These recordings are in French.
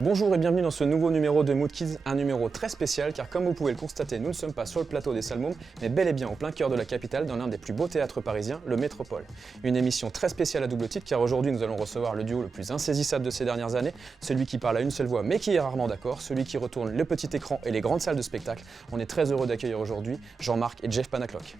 Bonjour et bienvenue dans ce nouveau numéro de Mood Kids, un numéro très spécial car comme vous pouvez le constater, nous ne sommes pas sur le plateau des Salmômes, mais bel et bien au plein cœur de la capitale dans l'un des plus beaux théâtres parisiens, le Métropole. Une émission très spéciale à double titre car aujourd'hui nous allons recevoir le duo le plus insaisissable de ces dernières années, celui qui parle à une seule voix mais qui est rarement d'accord, celui qui retourne le petit écran et les grandes salles de spectacle. On est très heureux d'accueillir aujourd'hui Jean-Marc et Jeff Panaclock.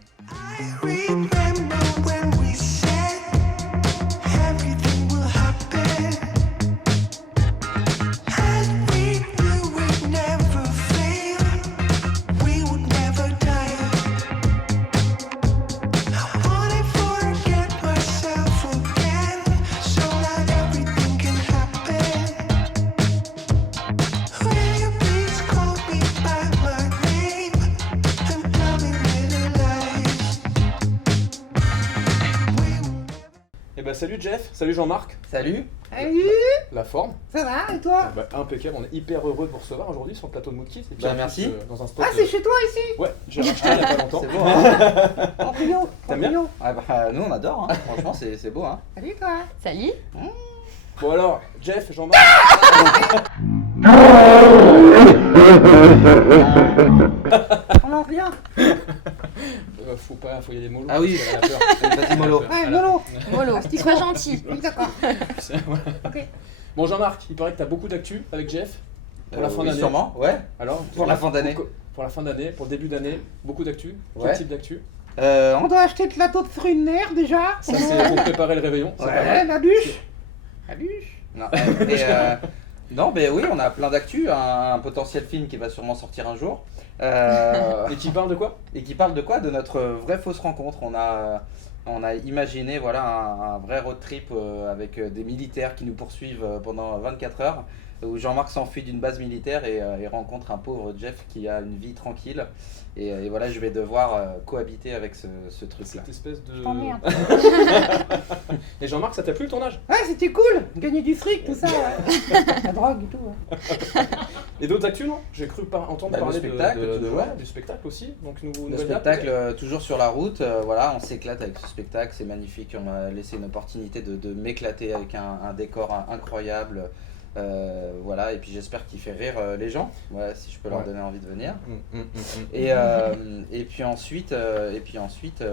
Salut Jeff, salut Jean-Marc. Salut. Salut. La forme. Ça va et toi? Impeccable, on est hyper heureux de vous recevoir aujourd'hui sur le plateau de Mood Kids. Et puis merci. Dans un spot, Ah c'est chez toi ici? Ouais, j'ai racheté il y a pas longtemps. C'est beau hein. En Rio. T'aimes bien? Ah bah, nous on adore hein. Franchement c'est beau hein. Salut toi. Salut. Bon alors, Jeff, Jean-Marc. On en revient. Faut y aller mollo. Ah oui, elle a peur. vas-y mollo. Ouais, Lolo. Molo, sois gentil. Oui, d'accord. Ok. Bon Jean-Marc, il paraît que t'as beaucoup d'actu avec Jeff pour la fin Oui, d'année. sûrement, ouais. Alors, Pour la fin d'année. Pour la fin d'année, pour le début d'année, beaucoup d'actu. Ouais. Quel type d'actu? On doit acheter le plateau de fruits de mer déjà. Ça c'est pour préparer le réveillon. c'est Ouais. pas mal. La bûche. La bûche. Non, non mais oui on a plein d'actu, un potentiel film qui va sûrement sortir un jour. Et qui parle de quoi? Et qui parle de quoi? De notre vraie fausse rencontre. On a imaginé voilà, un vrai road trip avec des militaires qui nous poursuivent pendant 24 heures, où Jean-Marc s'enfuit d'une base militaire et rencontre un pauvre Jeff qui a une vie tranquille. Et voilà, je vais devoir cohabiter avec ce truc-là. Cette espèce de... Je t'emmerde. Et Jean-Marc, ça t'a plu le tournage? Ouais c'était cool. Gagner du fric tout ça. Ouais. La drogue et tout. Ouais. Et d'autres actus, non? J'ai cru entendre Bah, le parler spectacle, du spectacle aussi. Donc Le nouvelle date, spectacle peut-être toujours sur la route, voilà, on s'éclate avec ce spectacle, c'est magnifique, on m'a laissé une opportunité de m'éclater avec un décor incroyable, voilà, et puis j'espère qu'il fait rire les gens, voilà, si je peux leur Ouais. donner envie de venir. Et Et puis ensuite,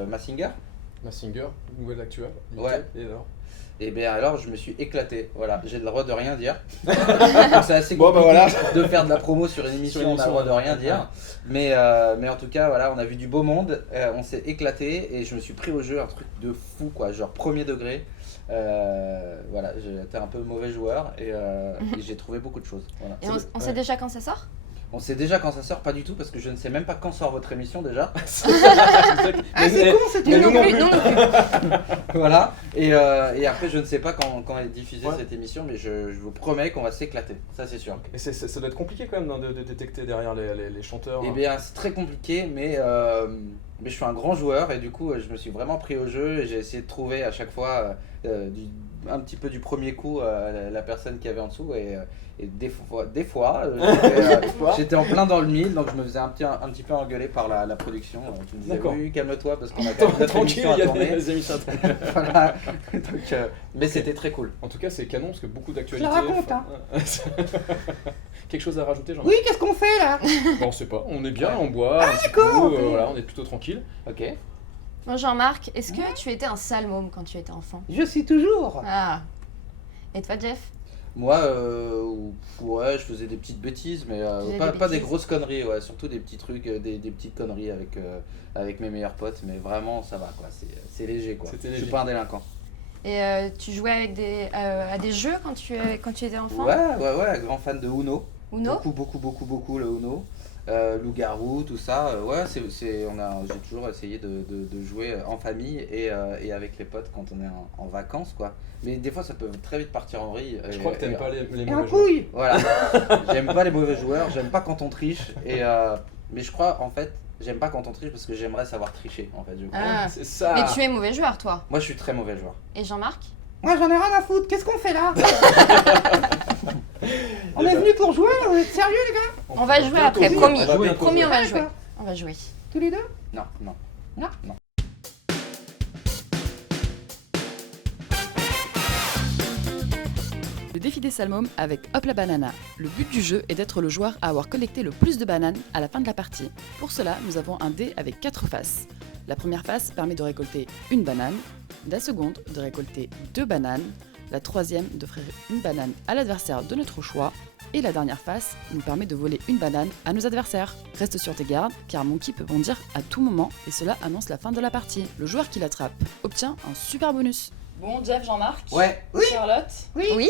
Massinger. Massinger, nouvelle actuelle. Ouais. Et alors? Et bien alors je me suis éclaté, voilà, j'ai le droit de rien dire. Donc c'est assez Bon, bah, compliqué voilà. de faire de la promo sur une émission, Sur une on a le droit de émission, rien ouais. dire. Mais en tout cas voilà, on a vu du beau monde, on s'est éclaté et je me suis pris au jeu, un truc de fou quoi, genre premier degré. Voilà, j'étais un peu mauvais joueur et j'ai trouvé beaucoup de choses. Voilà. Et on sait déjà quand ça sort? On sait déjà quand ça sort, pas du tout parce que je ne sais même pas quand sort votre émission déjà. Ah c'est con cette mais nous non idée. plus. Voilà, et après je ne sais pas quand est diffusée Ouais. cette émission, mais je vous promets qu'on va s'éclater, ça c'est sûr. Et ça doit être compliqué quand même de détecter derrière les chanteurs. Eh bien c'est très compliqué, mais je suis un grand joueur et du coup je me suis vraiment pris au jeu et j'ai essayé de trouver à chaque fois un petit peu du premier coup la personne qui avait en dessous et des fois j'étais en plein dans le mille, donc je me faisais un petit peu engueuler par la production qui me disait D'accord. oui calme-toi parce qu'on a quand même notre Tranquille, émission il y à a tourner. des émissions à tourner. Voilà. Donc, mais c'était très cool. En tout cas, c'est canon parce que beaucoup Je d'actualités. la raconte hein. Quelque chose à rajouter, Jean-Marc? Oui qu'est-ce qu'on fait là? Bon, on sait pas, on est bien, on boit, un petit d'accord, coup, ok. voilà, on est plutôt tranquille. Ok. Bon, Jean-Marc, est-ce que tu étais un sale môme quand tu étais enfant? Je suis toujours. Ah. Et toi, Jeff? Moi, ouais, je faisais des petites bêtises, mais Tu faisais pas des des bêtises? grosses conneries, ouais, surtout des petits trucs, des petites conneries avec mes meilleurs potes, mais vraiment ça va quoi, c'est léger quoi. C'était Je léger. suis pas un délinquant. Et tu jouais avec à des jeux quand tu étais enfant? Ouais, grand fan de Uno. Uno? Beaucoup le Uno. Loup-garou, tout ça, ouais, j'ai toujours essayé de jouer en famille et avec les potes quand on est en vacances quoi. Mais des fois ça peut très vite partir en vrille. Je crois que t'aimes pas les Et un mauvais joueurs. couille. Voilà, j'aime pas les mauvais joueurs, j'aime pas quand on triche, mais je crois en fait, j'aime pas quand on triche parce que j'aimerais savoir tricher en fait, je crois. Ah. C'est ça. Mais tu es mauvais joueur, toi. Moi je suis très mauvais joueur. Et Jean-Marc? Moi j'en ai rien à foutre. Qu'est-ce qu'on fait là? On est venu pour jouer, vous êtes sérieux les gars? On va jouer après, jouer. promis. On va bientôt Promis, jouer. on va jouer. D'accord. On va jouer. Tous les deux? Non. défi des salmômes avec Hop la banana. Le but du jeu est d'être le joueur à avoir collecté le plus de bananes à la fin de la partie. Pour cela, nous avons un dé avec 4 faces. La première face permet de récolter une banane, la seconde de récolter 2 bananes, la troisième d'offrir une banane à l'adversaire de notre choix, et la dernière face nous permet de voler une banane à nos adversaires. Reste sur tes gardes, car Monkey peut bondir à tout moment, et cela annonce la fin de la partie. Le joueur qui l'attrape obtient un super bonus. Bon, Jeff, Jean-Marc. Ouais. Charlotte. Oui.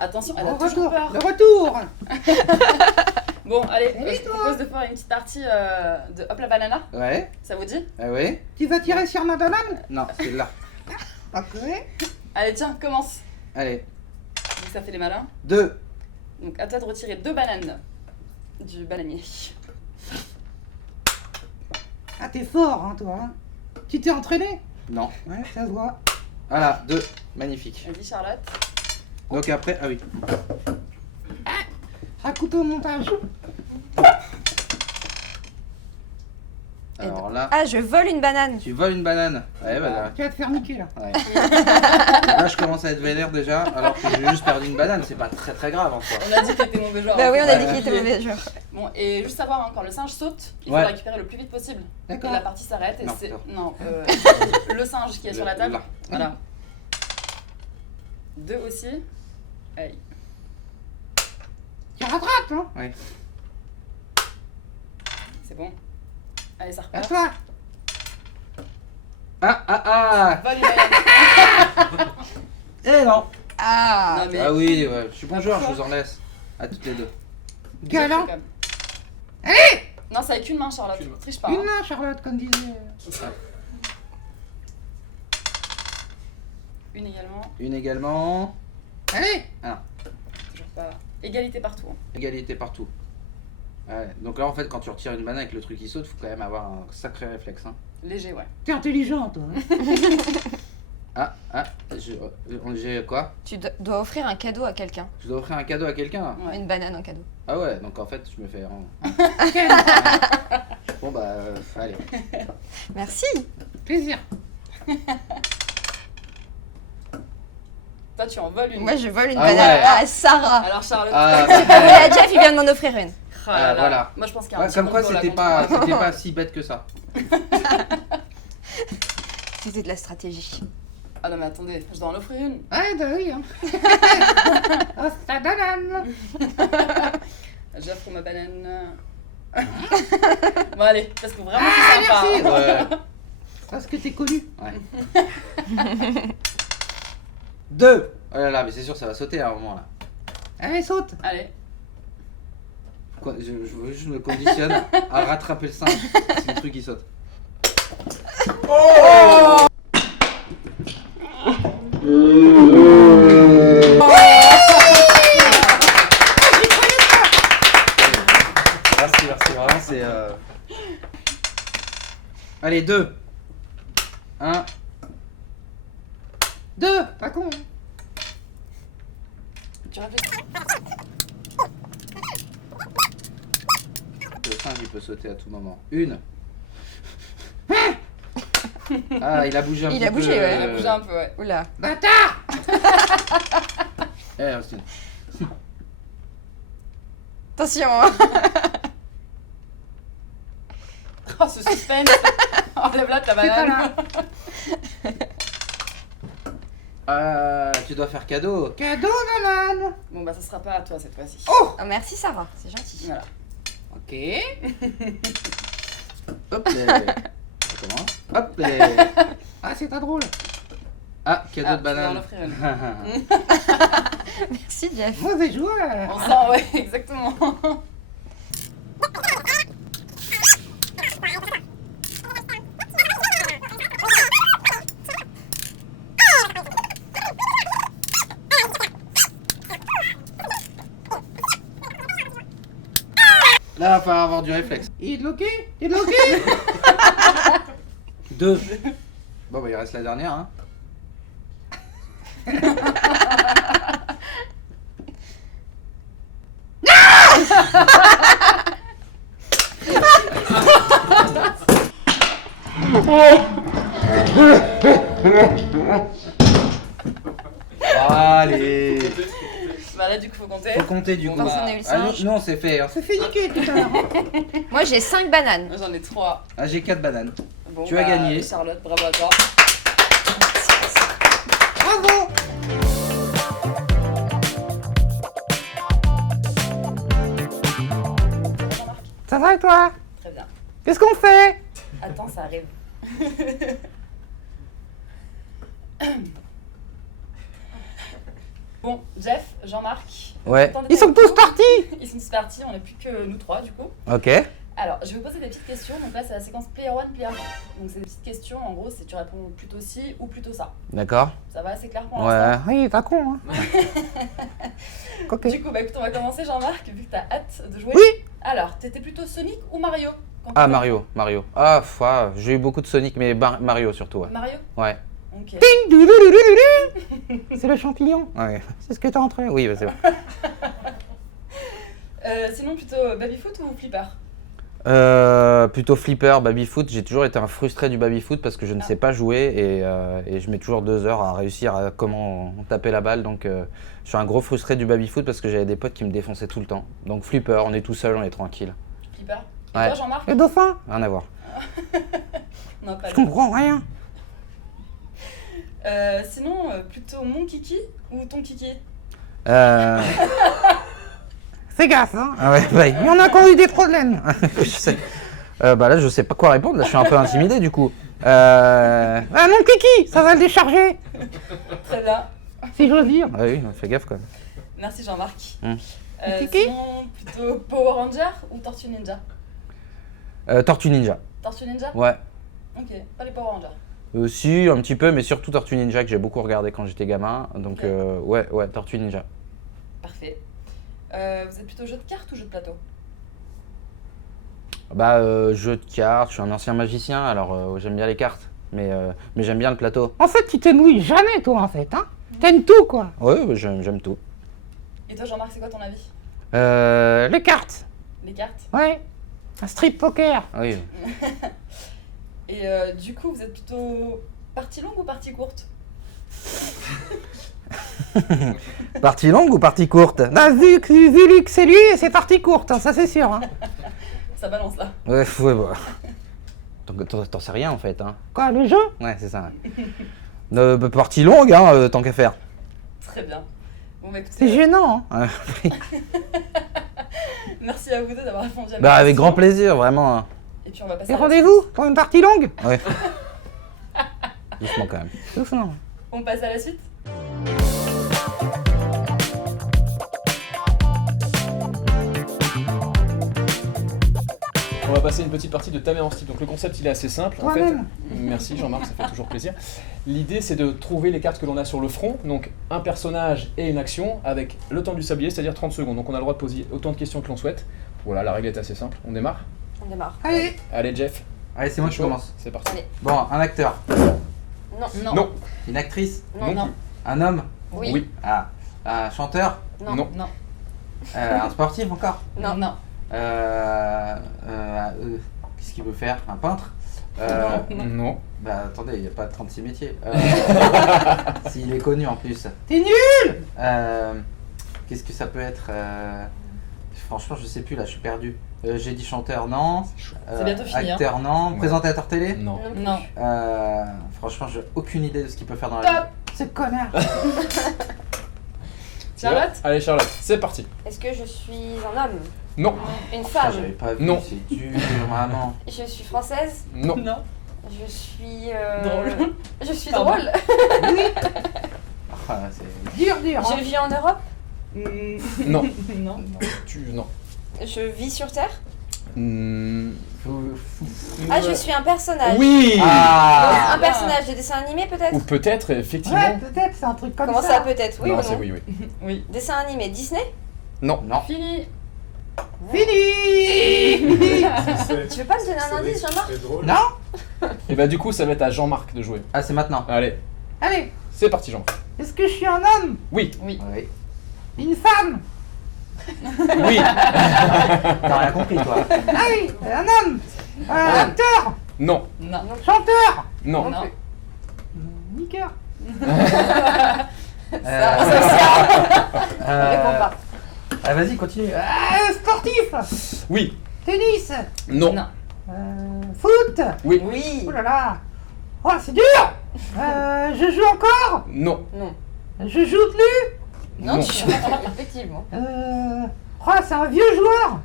Attention, elle a Le toujours retour. peur. Le retour. Bon, allez, Oui, je propose de faire une petite partie de Hop la banana. Ouais. Ça vous dit? Ah oui. Tu vas tirer sur ma banane? Non, c'est là. Ok. Allez, tiens, commence. Allez. Donc ça fait les malins. 2. Donc à toi de retirer 2 bananes du bananier. Ah, t'es fort, hein, toi. Hein. Tu t'es entraîné? Non. Ouais, ça se voit. Voilà, 2. Magnifique. Vas-y, Charlotte. Donc après, ah oui. Raconte au montage. Alors là, Ah, je vole une banane. tu voles une banane. Ouais, voilà. Tu vas te faire niquer, là. Ouais. Là, je commence à être vénère déjà, alors que j'ai juste perdu une banane. C'est pas très très grave en soi. On a dit que t'étais mauvais joueur. Bah oui, on a Ouais. dit qu'il était mauvais joueur. Bon, et juste savoir, hein, quand le singe saute, il faut Ouais. le récupérer le plus vite possible. Et D'accord. la partie s'arrête et Non, c'est. non. Non, le singe qui est sur la table. Là. Voilà. 2 aussi. Allez. Tu rattrapes, hein. C'est bon. Allez, ça À repart. toi. Ah ah ah. Vole une banane. Eh non. Ah. Non, mais. Ah oui, ouais. Je suis bon joueur, je vous en laisse. À toutes les deux. Galant. Non, c'est avec une main, Charlotte. Une main. Triche pas. Une Hein. main, Charlotte, comme disait. Une également. Une également. Allez. Toujours pas. Égalité partout. Hein. Égalité partout. Ouais. Donc là, en fait, quand tu retires une banane avec le truc qui saute, faut quand même avoir un sacré réflexe. Hein. Léger, ouais. T'es intelligent, toi. Hein. J'ai quoi? Tu dois offrir un cadeau à quelqu'un. Je dois offrir un cadeau à quelqu'un? Ouais. Une banane en cadeau. Ah ouais, donc en fait, je me fais... Bon bah, allez. Merci. Plaisir. Toi, tu en voles une. Moi, je vole une Ah banane ouais. à Sarah. Alors, Charlotte. Ah, Oui, à Jeff, il vient de m'en offrir une. Oh là là. voilà. Moi, je pense qu'il y a un Ouais, petit comme quoi, complot, là, c'était contre moi. pas si bête que ça. C'était de la stratégie. Ah non, mais attendez, je dois en offrir une. Ouais, bah oui, hein. Oh, ta banane. J'offre ma banane. Bon, allez, parce que vraiment, Ah, c'est sympa. merci. Hein. Ouais. Parce que t'es connu. Ouais. 2. Oh là là, mais c'est sûr, ça va sauter à un moment là. Allez, saute. Allez. Je veux juste me conditionne à rattraper le singe. C'est le truc qui saute. Merci, vraiment c'est... Allez, 2. 1. 2. Pas con. Hein. Tu réfléchis. Le singe il peut sauter à tout moment. 1. Ah, il a bougé un Il petit a peu. bougé, ouais. Il a bougé un peu, ouais. Oula. Bâtard. Eh, Austin. Attention. Oh, ce suspense. Enlève-la ta C'est pas banane. là. Tu dois faire cadeau. Cadeau, banane. Bon, bah, ça sera pas à toi cette fois-ci. Oh, merci Sarah, c'est gentil. Voilà. Ok. Hop là. Ça commence. Hop là. Ah, c'est pas drôle. Ah, cadeau Ah, de tu vas en banane. offrir une. Merci Jeff. Mauvais joueur. On sent, ouais, exactement. Là, il va falloir avoir du réflexe. Il est bloqué. Il est bloqué. 2. Bon, bah, il reste la dernière. Hein. Allez. Bah là, du coup, faut compter. Faut compter du coup. Personne n'a eu le Ah, singe. nous, on s'est fait. fait niquer tout à l'heure. Moi, j'ai 5 bananes. J'en ai 3. Ah, j'ai 4 bananes. Bon, Tu as gagné. Charlotte, bravo à toi. Bravo. Ça va et toi? Très bien. Qu'est-ce qu'on fait? Attends, ça arrive. Bon, Jeff, Jean-Marc. Ouais. Attendez, Ils sont tous partis. Ils sont tous partis, on n'est plus que nous 3 du coup. Ok. Alors, je vais vous poser des petites questions. Donc là, c'est la séquence Player 1, Player 2. Donc, c'est des petites questions. En gros, c'est tu réponds plutôt ci ou plutôt ça. D'accord. Ça va, c'est clair pour Ouais. l'instant. Oui, pas con, hein. Ok. Du coup, bah écoute, on va commencer, Jean-Marc, vu que t'as hâte de jouer. Oui. Alors, t'étais plutôt Sonic ou Mario quand Ah, t'étais Mario. Mario. Ah, j'ai eu beaucoup de Sonic, mais Mario surtout. Ouais. Mario Ouais. Ok. C'est le champignon. Ouais. C'est ce que t'as entre eux. Oui, bah, c'est bon. Sinon, plutôt baby-foot ou flipper? Plutôt flipper, baby-foot. J'ai toujours été un frustré du baby-foot parce que je ne sais pas jouer et je mets toujours 2 heures à réussir à comment taper la balle. Donc je suis un gros frustré du baby-foot parce que j'avais des potes qui me défonçaient tout le temps. Donc flipper, on est tout seul, on est tranquille. Flipper. Et Ouais. toi, Jean-Marc? Le dauphin. Rien à voir. Non, pas Je lui. comprends rien. Sinon, plutôt mon kiki ou ton kiki? Fais gaffe, hein. Ah ouais, bah, Il y en a qui ont eu des problèmes. je sais. Bah là, je sais pas quoi répondre. Là, je suis un peu intimidé du coup. Ah, mon kiki, ça va le décharger. Très bien. Si j'ose dire. Ah oui, fais gaffe quand même. Merci, Jean-Marc. Kiki? Sinon, plutôt Power Ranger ou Tortue Ninja? Tortue Ninja. Tortue Ninja? Ouais. Ok, pas les Power Rangers. Si, un petit peu, mais surtout Tortue Ninja que j'ai beaucoup regardé quand j'étais gamin. Donc Ok. ouais, Tortue Ninja. Parfait. Vous êtes plutôt jeu de cartes ou jeu de plateau? Bah, jeu de cartes, je suis un ancien magicien, alors j'aime bien les cartes, mais j'aime bien le plateau. En fait, tu t'ennuies jamais, toi, en fait, hein. T'aimes tout, quoi. Ouais, bah, j'aime tout. Et toi, Jean-Marc, c'est quoi ton avis? Les cartes. Les cartes? Ouais. Un strip poker. Oui. Et du coup, vous êtes plutôt partie longue ou partie courte? Partie longue ou partie courte? Bah, vu que c'est lui, c'est partie courte, hein, ça c'est sûr. Hein. Ça balance là. Ouais, bah. T'en sais rien en fait, hein. Quoi, le jeu? Ouais, c'est ça. Bah, partie longue, hein, tant qu'à faire. Très bien. Bon, bah écoutez, C'est gênant, hein. merci à vous deux d'avoir répondu à mes Bah, avec questions. grand plaisir, vraiment. Hein. Et puis on va passer Et à la rendez-vous pour une partie longue? Ouais. Doucement quand même. Doucement. suite. On passe à la suite. On va passer une petite partie de ta mère en slip. Donc le concept il est assez simple. En fait, Toi-même. merci Jean-Marc, ça fait toujours plaisir. L'idée c'est de trouver les cartes que l'on a sur le front, donc un personnage et une action avec le temps du sablier, c'est-à-dire 30 secondes. Donc on a le droit de poser autant de questions que l'on souhaite. Voilà, la règle est assez simple. On démarre. On démarre. Allez. Allez Jeff. Allez, c'est moi qui chaud. commence. C'est parti. Allez. Bon, un acteur, Non. Non. une actrice, Non, non. un homme, Oui. ah, un chanteur, Non. Non. Non. un sportif encore. Non. Non. Qu'est-ce qu'il veut faire? Un peintre? Non. Bah attendez, il n'y a pas 36 métiers. S'il est connu en plus. T'es nul. Qu'est-ce que ça peut être? Franchement, je sais plus là, je suis perdu. J'ai dit chanteur, non. C'est bientôt fini, hein. Acteur, non. Ouais. Présentateur télé? Non. Non. Franchement, j'ai aucune idée de ce qu'il peut faire dans la vie. Top. Ce connard. Charlotte? Allez Charlotte, c'est parti. Est-ce que je suis un homme? Non. Une Ah, femme? j'avais pas vu, Non. c'est dur, maman. Je suis française? Non. Non. Je suis... Drôle. Je suis Pardon. drôle. Ah, c'est... Dur, dur. Hein. Je vis en Europe? Non. Non. Non. Je vis sur Terre? Hmm. Ah, je suis un personnage. Oui. Ah Un personnage de dessin animé peut-être? Ou peut-être effectivement. Ouais, peut-être, c'est un truc comme Comment ça peut-être? Oui non, ou c'est non? oui, oui. Oui. Dessin animé Disney? Non. Non. Fini. Fini. Tu veux pas me donner un indice, Jean-Marc? Non. Et bah du coup ça va être à Jean-Marc de jouer. Ah, c'est maintenant. Allez, Allez. c'est parti Jean. Est-ce que je suis un homme? Oui. Oui. Une femme? Oui. T'as rien compris, toi. Ah oui, un homme. Acteur. Non. Non. Chanteur. Non. Non. Niqueur. Réponds pas. Ah, vas-y, continue. Sportif. Oui. Tennis. Non. Non. Foot. Oui. Oui. Oh là là. Oh, c'est dur. Je joue encore. Non. Non. Je joue plus. Non, Non. tu effectivement. Oh, c'est un vieux joueur.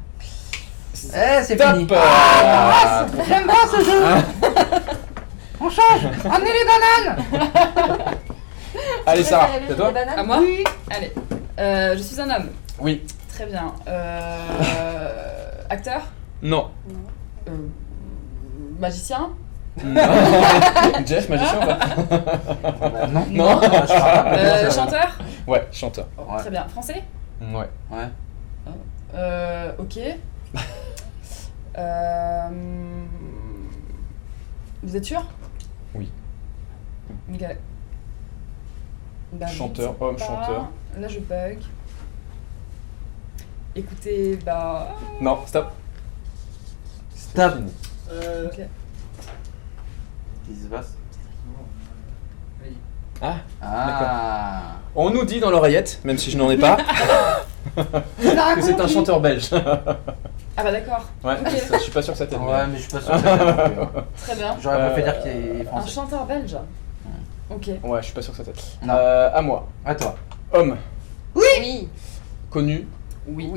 C'est Top. fini. J'aime pas ce jeu. On change. Amenez les bananes. Allez, Tu Sarah, préfères les c'est toi bananes À moi Oui. Allez. Je suis un homme. Oui. Très bien. Acteur. Non. Magicien. Non. Jeff, magicien ou pas? Non. Non. Ah, je parle pas bien, ça. Chanteur. Ouais, chanteur. Ouais. Très bien. Français. Ouais. Ouais. Ok. Vous êtes sûr? Oui. David, Chanteur, c'est homme, pas- chanteur. Là, je bug. Écoutez, bah. Non, stop. Stop. Fini. Ok. Qu'est-ce qui se passe? Ah, on nous dit dans l'oreillette, même si je n'en ai pas, que c'est un chanteur belge. Ah bah d'accord. Ouais, Ok. je suis pas sûr que ça t'aide. Ouais, mais je suis pas sûr que ça t'aide non plus, hein. Très bien. J'aurais préféré dire qu'il est Un français. chanteur belge. Ok. Ouais, je suis pas sûr que ça t'aide. Non. À moi. À toi. Homme, Oui. connu, Oui.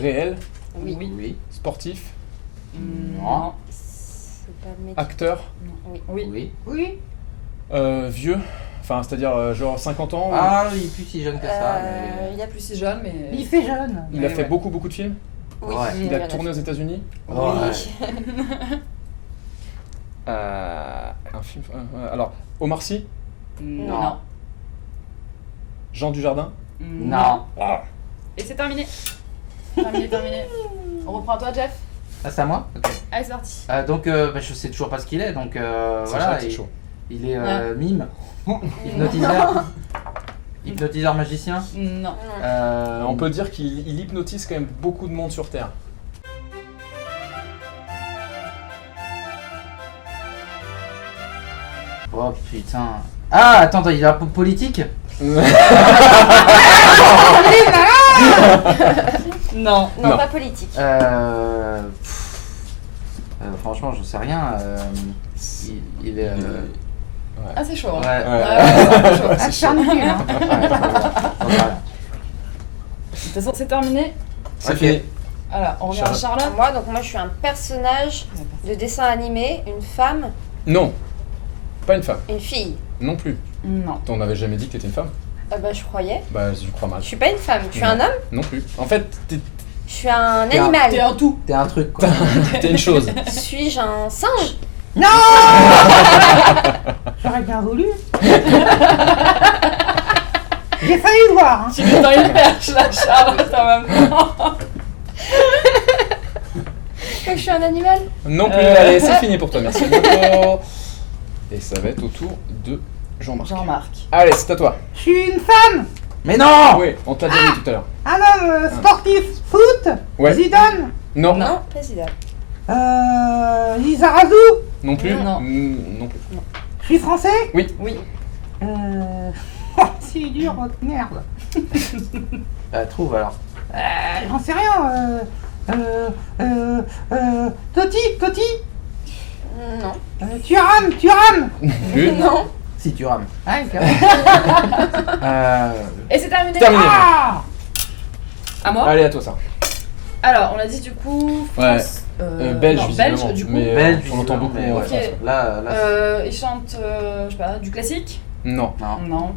réel, Oui. Oui. sportif, Non. C'est pas le métier. acteur, Oui. Oui. Oui. Oui. vieux, enfin c'est-à-dire genre 50 ans. Ah, il est plus si jeune que ça. mais- Il y a Plus plus. si jeune, mais. Il fait jeune. Il a Ouais, fait ouais. beaucoup de films. Oui. Ouais. Il a tourné aux États-Unis. Ouais. Un film. Alors, Omar Sy, Non. Jean Dujardin. Non. Ah. Et c'est terminé. Terminé. On reprend à toi, Jeff. Ah, c'est à moi? Ok. Allez, c'est parti. Donc, bah, je sais toujours pas ce qu'il est, donc C'est voilà. c'est chaud. Il est Ouais. mime, hypnotiseur, hypnotiseur magicien. Non. On peut dire qu'il hypnotise quand même beaucoup de monde sur Terre. Oh putain. Ah, attends, il est un peu politique? Non. Non, Non. pas politique. Franchement, je sais rien. Il est. Ah, c'est chaud. Hein. Ouais. C'est chaud. Ah, c'est un nul, hein. De toute façon, c'est terminé. C'est Ok. fini. Alors, on revient à Charlotte. Moi, donc moi, je suis un personnage de dessin animé, une femme, Non, pas une femme. une fille. Non plus. Non. On n'avait jamais dit que t'étais une femme. Bah, je croyais. Bah, je crois mal. Je suis pas une femme. Je suis Non. un homme. Non plus. En fait, Je suis un T'es un- animal. T'es un tout. T'es un truc quoi. t'es une chose. Suis-je un singe? Non. J'aurais bien voulu. J'ai failli le voir. Hein. Tu es dans une perche, là, Charlotte, en même temps. Donc, je suis un animal. Non plus. Allez, c'est fini pour toi. Merci beaucoup. Et ça va être au tour de Jean-Marc. Jean-Marc. Allez, c'est à toi. Je suis une femme. Mais non. Oui, on t'a déjà dit tout à l'heure. Un homme sportif. Foot. Ouais. Zidane. Non. Non, président. Lisa Razou. Non plus. Non. Non plus. Je suis français. Oui. Oh, c'est dur, votre merde. Trouve alors. J'en sais rien. Toti. Non. Tu rames. Plus. Non. Si tu rames. Ouais, Et c'est terminé. Terminé. Ah. À moi. Allez, à toi ça. Alors, on a dit du coup. Ouais. France, Belge, non, visiblement. belge, du coup. Mais Belge, on entend visiblement, beaucoup. mais en ouais. France. Là. Il chante, je sais pas, du classique. Non. Non. Non.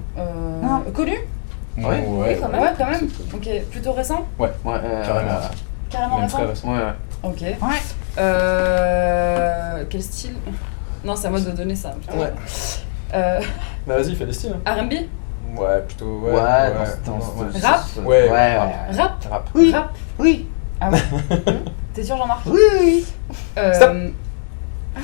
Non. Connu. Ouais. Ouais. quand même. Ouais, quand même. Ok, plutôt récent. Ouais. Carrément. Carrément Même récent. très récent. Ouais. Ok. Ouais. Quel style? Non, c'est à moi de donner ça. putain. Ouais. Bah vas-y, fais des styles. R&B. Ouais, plutôt. Ouais. Ouais. Rap. Ouais. Rap. Rap. Oui. Rap. Oui. Ah ouais. T'es sûr, Jean-Marc? Oui. Stop. Ah,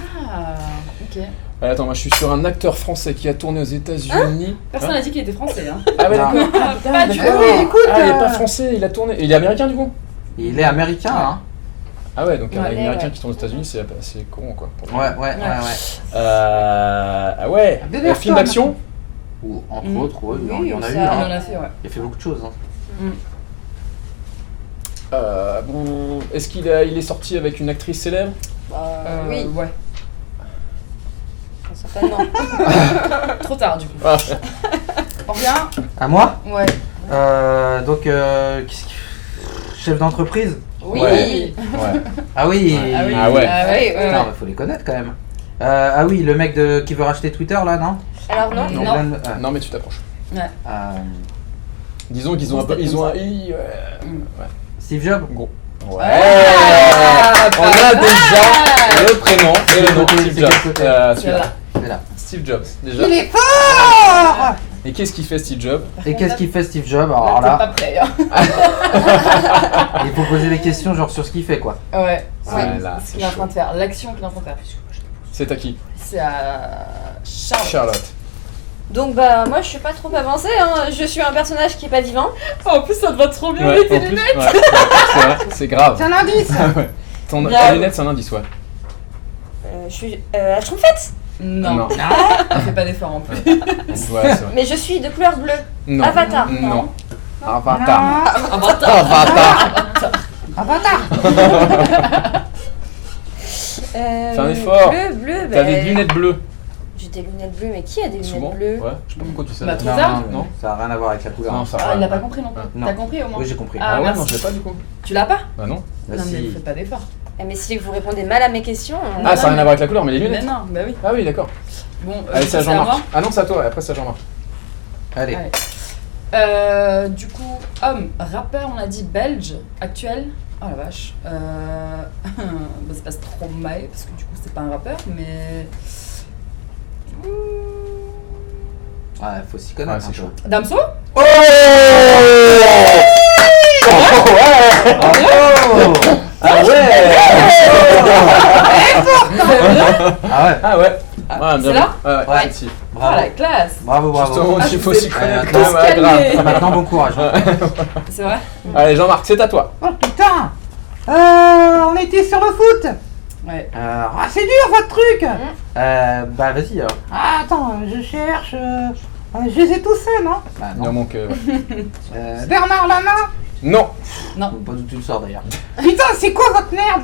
ok. Attends, moi je suis sur un acteur français qui a tourné aux États-Unis. Personne n'a dit qu'il était français, hein. Ah ouais, Non. d'accord. Pas du Ah tout. oui, écoute. Ah, il est pas français, il a tourné. Il est américain du coup? Il est américain, hein. Ah ouais, donc un Ouais, américain ouais. qui tourne aux États-Unis, c'est con quoi. Ouais. Ah ouais. Denniston. Film d'action? Ou entre autres, ouais, il y en a ça- eu. On en Hein. a fait, ouais. Il a fait beaucoup de choses. Hein. Bon, est-ce qu'il est sorti avec une actrice célèbre? Oui, Ouais. certainement. Trop tard, du coup. Ah. On revient. À moi Ouais. Donc, chef d'entreprise. Oui. Ouais. Ouais. Ah oui. Ah oui. Ah ouais. Ah ouais, ouais, Putain, ouais. bah, faut les connaître quand même. Ah oui, le mec qui veut racheter Twitter là, non? Alors non. Non. Elon- ah, Non mais tu t'approches. Disons qu'ils ont un peu... Ils ont un... ouais. Steve Jobs. Gros. Ouais. Ah, On a pas déjà mal. le prénom et le nom. C'est Steve quel Jobs. côté Celui-là. Celui-là. C'est là. Steve Jobs, déjà. Il est fort. Et qu'est-ce qu'il fait Steve Jobs? Et qu'est-ce qu'il fait Steve Jobs? Là, Alors t'es là, pas prêt. Hein. il faut poser des questions genre sur ce qu'il fait quoi. Ouais. Ouais, là, Ce c'est qu'il est en chaud. train de faire. L'action qu'il est en train de faire. C'est à qui? C'est à Charles. Charlotte. Donc bah moi je suis pas trop avancée, hein. Je suis un personnage qui est pas vivant. En plus, ça te va trop bien Ouais, avec tes en plus, lunettes. ouais, c'est vrai, c'est grave. C'est un indice. Ouais. Ton Grave. lunette, c'est un indice, ouais. Je suis à Schtroumpfette. Non. Non. Elle fait pas d'effort en plus. Ouais, c'est vrai. Mais je suis de couleur bleue. Non. Avatar. Non. Avatar. Non. Avatar. Avatar. Fais un effort. Bleu, T'as des lunettes bleues. J'ai des lunettes bleues, mais qui a des lunettes Souvent. bleues? Ouais. Je sais pas pourquoi tu sais. Bah, trop Non, tard. non, Non. ça n'a rien à voir avec la couleur. Non, ça Ah, va. il a pas compris non plus. Non. T'as compris au moins? Oui, j'ai compris. Ah, Ah ouais, merci. non, je l'ai pas du coup. Tu l'as pas? Bah non. Bah, Non, mais si. fais pas d'effort. Eh, mais si vous répondez mal à mes questions. Ah, ça n'a rien à voir avec la couleur, mais les Mais lunettes. non, bah oui. Ah oui, d'accord. Bon, Allez, c'est à à Jean-Marc. moi. Ah non, c'est à toi, et après c'est à Jean-Marc. Allez. Allez. Du coup, homme, rappeur, on a dit belge, actuel. Oh la vache. Bah, c'est pas Stromae, parce que du coup, c'est pas un rappeur, mais. Ouais, faut s'y Ouais, connaître. c'est un chaud. peu. Damso? Oh Ah ouais Ah ouais. Ah ouais. Ah, Ouais, bien c'est là? vu. Ouais, Ouais. si. Ah, Bravo. la classe! Bravo, bravo. Justement, Ah, il faut c'est- s'y connaître faut quand se même, ouais, calmer. grave. Maintenant, bon courage. C'est vrai? Allez, Jean-Marc, c'est à toi. Oh putain. On était sur le foot. Ouais. Ah, c'est dur votre truc. Bah, vas-y alors. Ah, attends, je cherche. Je les ai tous faits, non? Bah, Il en non. manque. Ouais. Bernard Lama. Non. Non. Pas d'où tu le sors d'ailleurs. Putain, c'est quoi votre merde?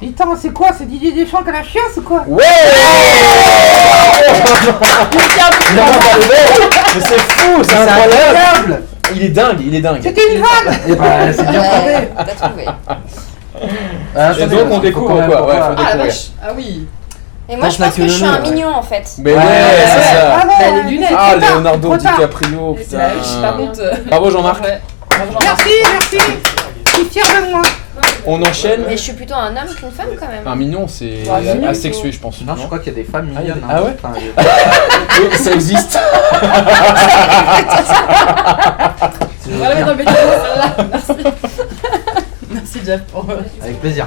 Putain, c'est quoi? C'est Didier Deschamps qui a la chiasse ou quoi? Ouais. Il a pas le bel. Mais c'est fou, c'est incroyable. incroyable. Il est dingue, il est dingue. C'était une vanne. Et bah, c'est bien trouvé. Ouais, t'as trouvé. Et donc on découvre quoi? Ouais, faut Ah la découvrir. vache! Ah oui! Et moi je pense que je suis un mignon en fait. Mais ouais, Ouais, c'est ça. Bravo. Bah, les lunettes. Ah, Trop tard, Leonardo trop tard. DiCaprio, C'est la riche, par putain. contre. Bravo Jean-Marc. Ouais. Bravo, Jean-Marc. Merci. Je suis fier de moi. On enchaîne. Mais je suis plutôt un homme qu'une femme quand même. Un mignon, c'est Ouais, mignon, asexué, je pense. Non, je crois qu'il y a des femmes Ah, il y a mignonnes. des- ah ouais Enfin, Oui, ça existe. si je On va la veux mettre dans bien. le métier, celle-là. Merci. Merci Jeff pour. Avec plaisir.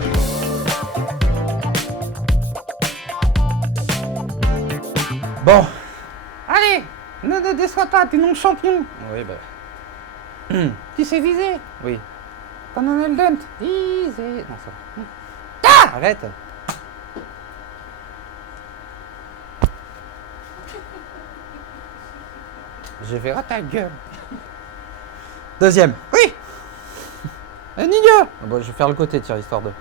Bon. Allez, ne déçois pas, t'es non champion. Oui, bah. Tu sais viser. Oui. Pendant le dunt. Viser. Non, ça. Arrête. Je vais. Ah ta gueule. Deuxième. Oui. Nino. Bon, je vais faire le côté, tiens, histoire de.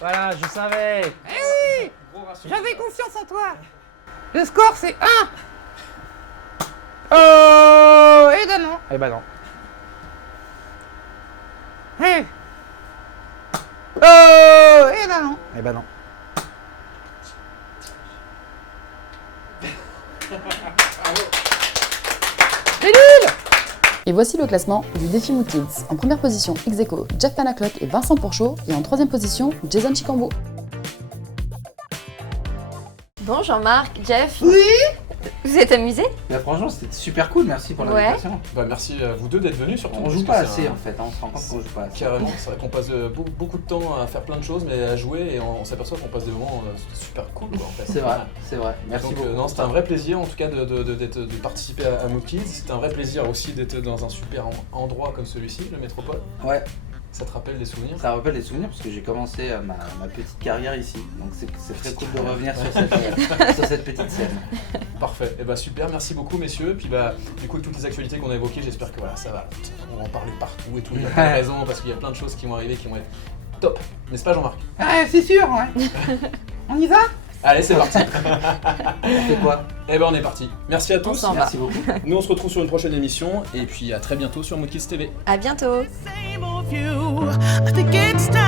Voilà, je savais. Eh oui. J'avais confiance en toi. Le score c'est 1. Oh, et ben non. Eh ben non. Eh. Oh, et ben non. Eh ben non. C'est nul. Et voici le classement du défi Mood Kids. En première position, ex aequo, Jeff Panaclock et Vincent Pourchaud. Et en troisième position, Jason Chicambo. Bon Jean-Marc, Jeff, Oui. vous êtes amusés? Mais franchement, c'était super cool, merci pour Ouais. l'invitation. Bah, merci à vous deux d'être venus surtout. On parce joue que pas c'est assez un- en fait, hein, on se rend compte qu'on joue pas assez. Carrément, c'est vrai qu'on passe beaucoup de temps à faire plein de choses, mais à jouer et on s'aperçoit qu'on passe des moments super cool quoi, en fait. C'est vrai, c'est vrai. Merci Donc, beaucoup. non, c'était un vrai plaisir en tout cas de participer à Mood Kids. C'était un vrai plaisir aussi d'être dans un super endroit comme celui-ci, le Métropole. Ouais. Ça te rappelle des souvenirs? Ça rappelle des souvenirs parce que j'ai commencé ma petite carrière ici. Donc c'est très cool de revenir sur cette petite scène. Parfait, et bah super, merci beaucoup messieurs. Puis bah du coup avec toutes les actualités qu'on a évoquées, j'espère que voilà, ça va. On va en parler partout et tout, il y a plein de raisons parce qu'il y a plein de choses qui vont arriver qui vont être top. N'est-ce pas Jean-Marc? Ah, c'est sûr, ouais. On y va? Allez, c'est parti. On fait quoi? Et ben on est parti. Merci à tous. s'en va. Merci beaucoup. Nous on se retrouve sur une prochaine émission et puis à très bientôt sur Moodkids TV. À bientôt. same old view. I think it's time.